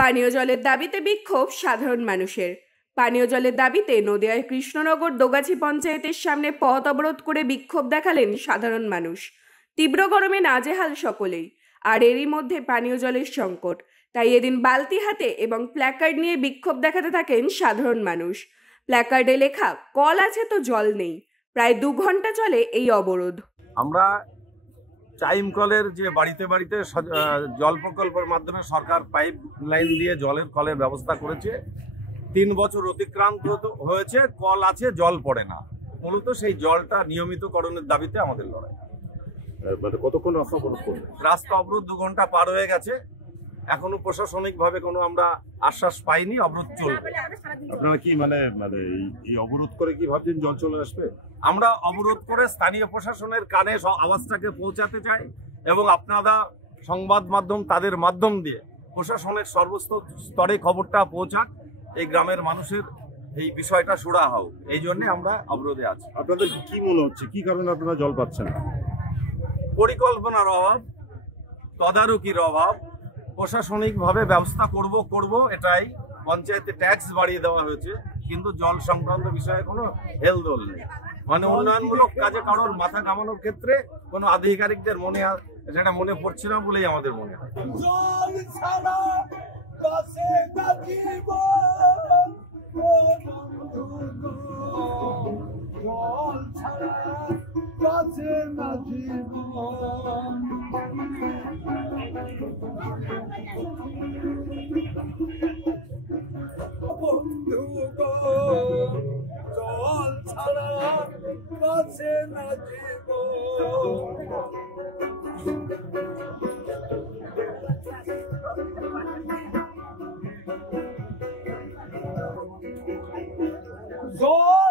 পানীয় জলের দাবিতে বিক্ষোভ সাধারণ মানুষের। পানীয় জলের দাবিতে নদিয়ার কৃষ্ণনগর দোগাছি পঞ্চায়েতের সামনে পথ অবরোধ করে বিক্ষোভ দেখালেন সাধারণ মানুষ। তীব্র গরমে নাজেহাল সকলেই, আর এরই মধ্যে পানীয় জলের সংকট। তাই এদিন বালতি হাতে এবং প্ল্যাকার্ড নিয়ে বিক্ষোভ দেখাতে থাকেন সাধারণ মানুষ। প্ল্যাকার্ডে লেখা কল আছে তো জল নেই। প্রায় 2 ঘন্টা চলে এই অবরোধ। আমরা টাইম কলের যে বাড়িতে বাড়িতে জল প্রকল্পের মাধ্যমে সরকার পাইপ লাইন দিয়ে জলের কলের ব্যবস্থা করেছে। 3 বছর অতিক্রান্ত হয়েছে, কল আছে জল পড়ে না। মূলত সেই জলটা নিয়মিতকরণের দাবিতে আমাদের লড়াই। কতক্ষণ রাস্তা অবরোধ করবে? রাস্তা অবরোধ 2 ঘন্টা পার হয়ে গেছে, এখনো প্রশাসনিকভাবে কোনো আমরা আশ্বাস পাইনি। অবরোধ চলবে। আপনারা কি মানে এই অবরোধ করে কি ভাবছেন জল চলে আসবে? আমরা অবরোধ করে স্থানীয় প্রশাসনের কানে আওয়াজটাকে পৌঁছাতে চাই এবং আপনারা সংবাদ মাধ্যম তাদের মাধ্যম দিয়ে প্রশাসনের সর্বস্তরে খবরটা পৌঁছাক, এই গ্রামের মানুষের এই বিষয়টা সুরাহা হোক। এই জন্য আমরা অবরোধে আছি। আপনাদের কি মনে হচ্ছে, কি কারণে আপনারা জল পাচ্ছেন না? পরিকল্পনার অভাব, তদারকির অভাব। প্রশাসনিকভাবে ব্যবস্থা করব এটাই। পঞ্চায়েতে ট্যাক্স বাড়িয়ে দেওয়া হয়েছে, কিন্তু জল সংক্রান্ত বিষয়ে কোনো হেলদোল নেই। মানে উন্নয়নমূলক কাজে কারোর মাথা ঘামানোর ক্ষেত্রে কোনো আধিকারিকদের সেটা মনে পড়ছে না বলেই আমাদের মনে হয়। জল